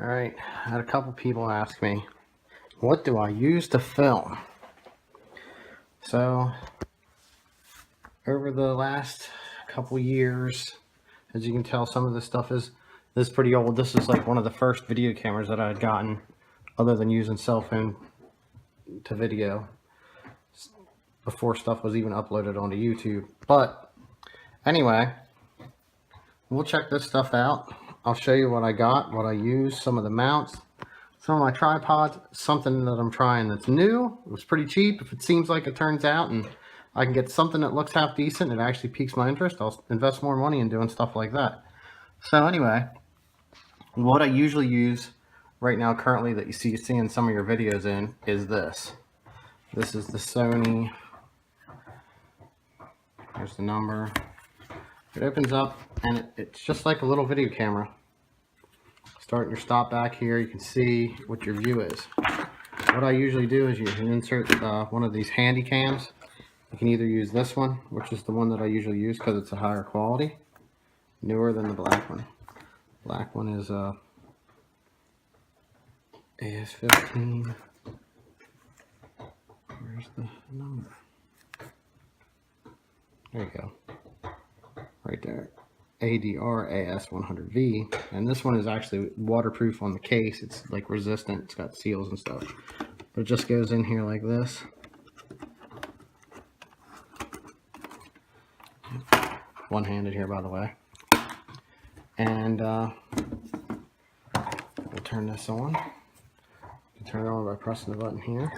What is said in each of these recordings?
Alright, I had a couple people ask me, what do I use to film? So, over the last couple years, as you can tell, some of this stuff is pretty old. This is like one of the first video cameras that I had gotten, other than using cell phone to video, before stuff was even uploaded onto YouTube. But, anyway, we'll check this stuff out. I'll show you what I got, what I use, some of the mounts, some of my tripods, something that I'm trying that's new. It was pretty cheap. If it seems like it turns out and I can get something that looks half decent, it actually piques my interest, I'll invest more money in doing stuff like that. So anyway, what I usually use right now currently that you see in some of your videos is this. This is the Sony. There's the number. It opens up and it's just like a little video camera. Start your stop back here, you can see what your view is. What I usually do is you can insert one of these handy cams. You can either use this one, which is the one that I usually use because it's a higher quality, newer than the black one. Black one is AS15. Where's the number? There you go. Right there. ADR AS100V, and this one is actually waterproof on the case. It's like resistant, it's got seals and stuff, but it just goes in here like this. One-handed here, by the way. And we'll turn this on. You can turn it on by pressing the button here.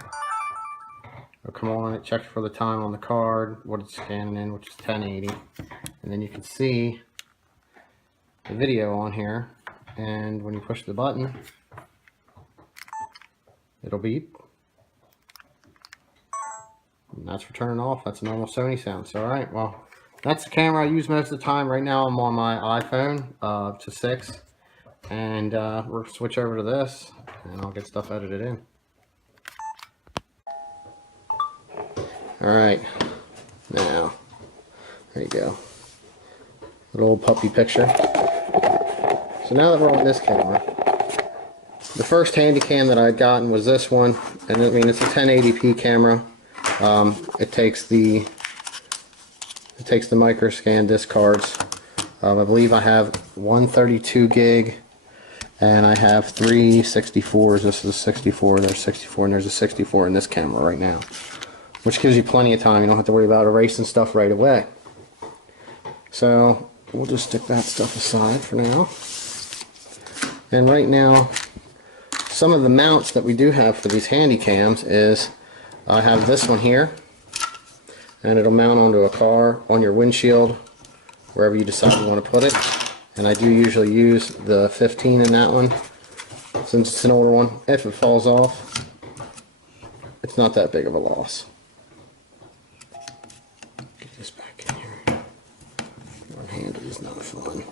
It'll come on, it checks for the time on the card, what it's scanning in, which is 1080, and then you can see the video on here, and when you push the button, it'll beep, and that's for turning off. That's a normal Sony sound. So alright, well, that's the camera I use most of the time. Right now I'm on my iPhone to 6, and we'll switch over to this and I'll get stuff edited in. Alright, now there you go, little old puppy picture. So now that we're on this camera, the first handy cam that I had gotten was this one, and I mean it's a 1080p camera. It takes the micro scan disc cards. I believe I have one 32 gig, and I have three 64s. This is a 64, there's 64, and there's a 64 in this camera right now, which gives you plenty of time. You don't have to worry about erasing stuff right away. So we'll just stick that stuff aside for now. And right now, some of the mounts that we do have for these handy cams is, I have this one here, and it'll mount onto a car, on your windshield, wherever you decide you want to put it. And I do usually use the 15 in that one, since it's an older one. If it falls off, it's not that big of a loss. Get this back in here. One-handed is not fun.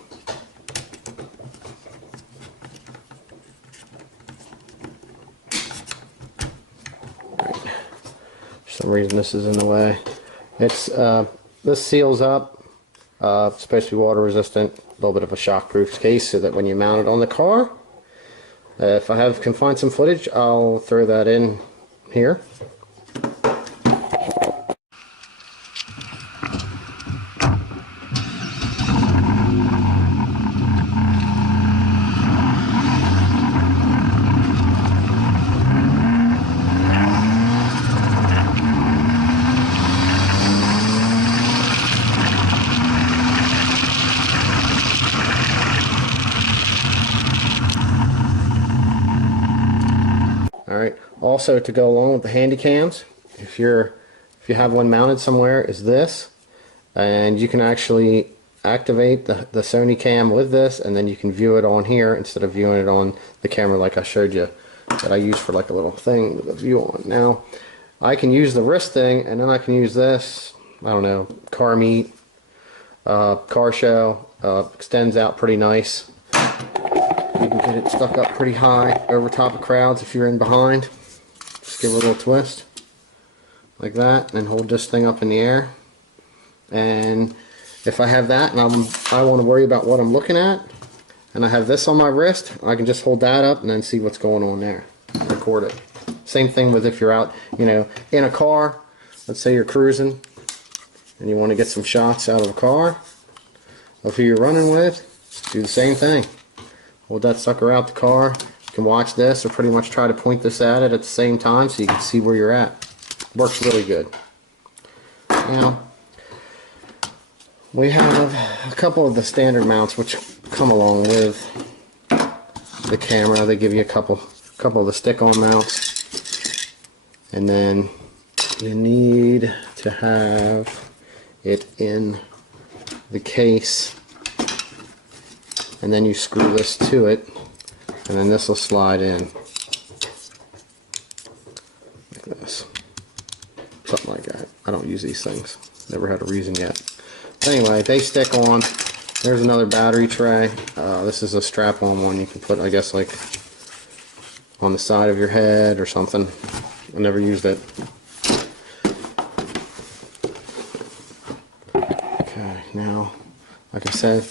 For some reason this is in the way. It's this seals up. It's supposed to be water resistant. A little bit of a shockproof case so that when you mount it on the car, if I can find some footage, I'll throw that in here. Alright, also to go along with the handy cams, if you have one mounted somewhere, is this, and you can actually activate the Sony cam with this, and then you can view it on here instead of viewing it on the camera like I showed you, that I use for like a little thing with a view on. Now I can use the wrist thing, and then I can use this, I don't know, car meet, car show, extends out pretty nice. You can get it stuck up pretty high over top of crowds if you're in behind. Just give it a little twist like that, and hold this thing up in the air. And if I have that and I want to worry about what I'm looking at, and I have this on my wrist, I can just hold that up and then see what's going on there. Record it. Same thing with if you're out, you know, in a car. Let's say you're cruising and you want to get some shots out of a car of who you're running with. Do the same thing. Hold that sucker out the car. You can watch this or pretty much try to point this at it at the same time so you can see where you're at. Works really good. Now, we have a couple of the standard mounts which come along with the camera. They give you a couple of the stick-on mounts, and then you need to have it in the case, and then you screw this to it, and then this will slide in like this, something like that. I don't use these things, never had a reason yet. Anyway, they stick on. There's another battery tray. This is a strap-on one you can put, I guess, like on the side of your head or something. I never used it. Okay, now, like I said,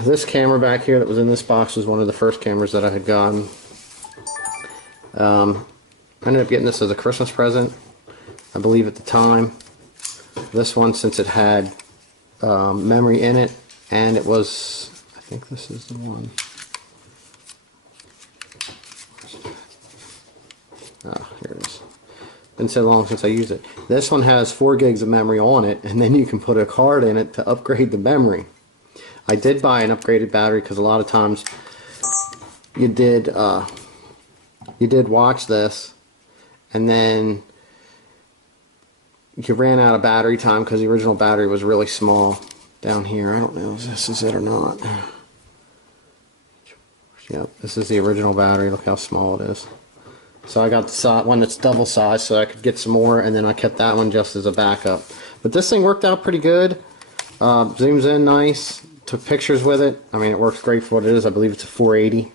this camera back here that was in this box was one of the first cameras that I had gotten. I ended up getting this as a Christmas present, I believe, at the time. This one, since it had memory in it, and it was, I think this is the one. Ah, here it is. Been so long since I used it. This one has 4 gigs of memory on it, and then you can put a card in it to upgrade the memory. I did buy an upgraded battery because a lot of times you did watch this, and then you ran out of battery time because the original battery was really small down here. I don't know if this is it or not. Yep, this is the original battery. Look how small it is. So I got the one that's double size so I could get some more, and then I kept that one just as a backup. But this thing worked out pretty good. Zooms in nice. Took pictures with it. I mean, it works great for what it is. I believe it's a 480.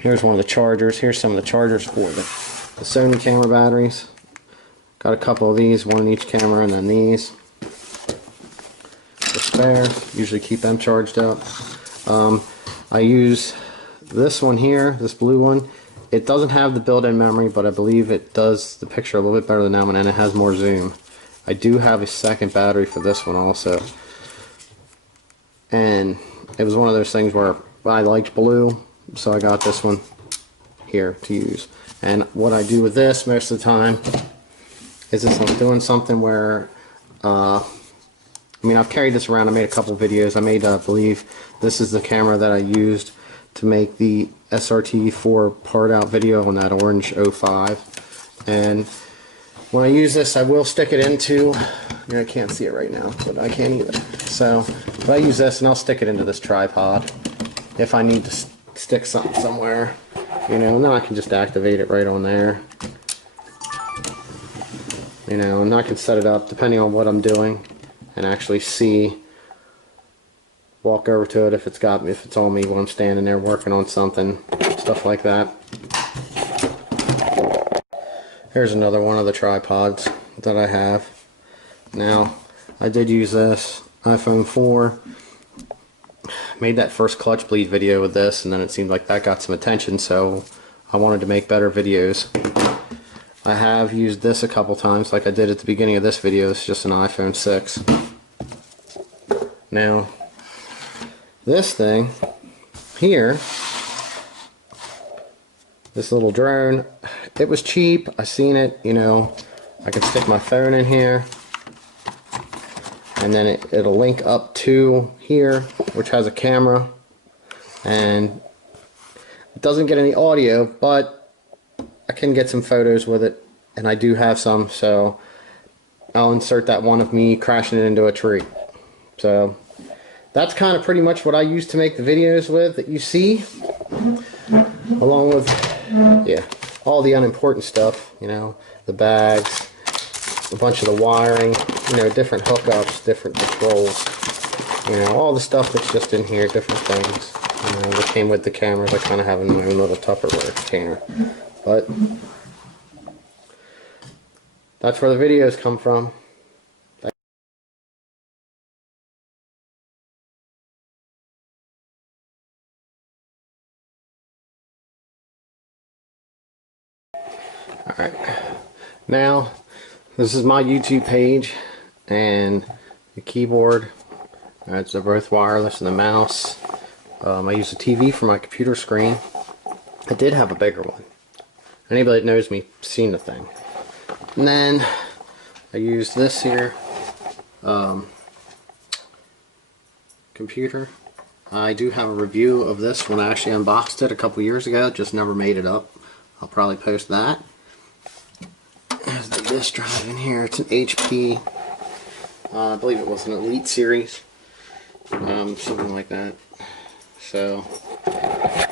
Here's one of the chargers. Here's some of the chargers for the Sony camera batteries. Got a couple of these, one in each camera, and then these. The spare. Usually keep them charged up. I use this one here, this blue one. It doesn't have the built-in memory, but I believe it does the picture a little bit better than that one, and it has more zoom. I do have a second battery for this one also. And it was one of those things where I liked blue, so I got this one here to use. And what I do with this most of the time is if I'm doing something where, I mean, I've carried this around. I made a couple videos. I made, I believe, this is the camera that I used to make the SRT4 part out video on that orange 05. And when I use this, I will stick it into, I can't see it right now, but I can't either. So, but I use this and I'll stick it into this tripod if I need to stick something somewhere, you know, and then I can just activate it right on there. You know, and I can set it up depending on what I'm doing and actually see, walk over to it if it's got me, if it's on me when I'm standing there working on something, stuff like that. Here's another one of the tripods that I have. Now, I did use this iPhone 4. Made that first clutch bleed video with this, and then it seemed like that got some attention, so I wanted to make better videos. I have used this a couple times, like I did at the beginning of this video. It's just an iPhone 6. Now, this thing here, this little drone, it was cheap. I seen it, you know, I can stick my phone in here, and then it'll link up to here, which has a camera, and it doesn't get any audio, but I can get some photos with it, and I do have some, so I'll insert that one of me crashing it into a tree. So that's kind of pretty much what I use to make the videos with that you see, along with, yeah, all the unimportant stuff, you know, the bags, a bunch of the wiring, you know, different hookups, different controls, you know, all the stuff that's just in here, different things, you know, that came with the cameras. I kind of have in my own little Tupperware container, but that's where the videos come from. Alright, now this is my YouTube page, and the keyboard, they're both wireless, and the mouse. I use a TV for my computer screen. I did have a bigger one. Anybody that knows me seen the thing. And then I used this here computer. I do have a review of this when I actually unboxed it a couple years ago, just never made it up. I'll probably post that. There's the disk drive in here. It's an HP, I believe it was an Elite series, something like that. So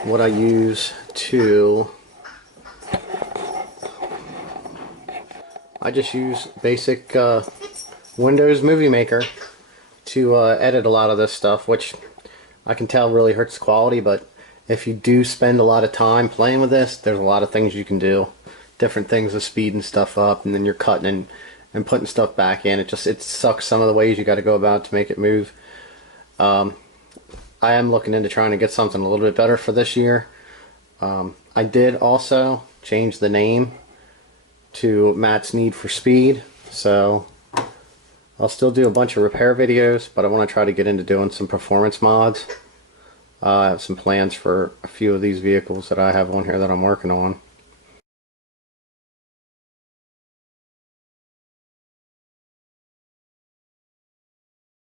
what I use to, I just use basic Windows Movie Maker to edit a lot of this stuff, which I can tell really hurts quality, but if you do spend a lot of time playing with this, there's a lot of things you can do. Different things of speeding stuff up, and then you're cutting and putting stuff back in. It sucks some of the ways you got to go about to make it move. I am looking into trying to get something a little bit better for this year. I did also change the name to Matt's Need for Speed, so I'll still do a bunch of repair videos, but I want to try to get into doing some performance mods. I have some plans for a few of these vehicles that I have on here that I'm working on.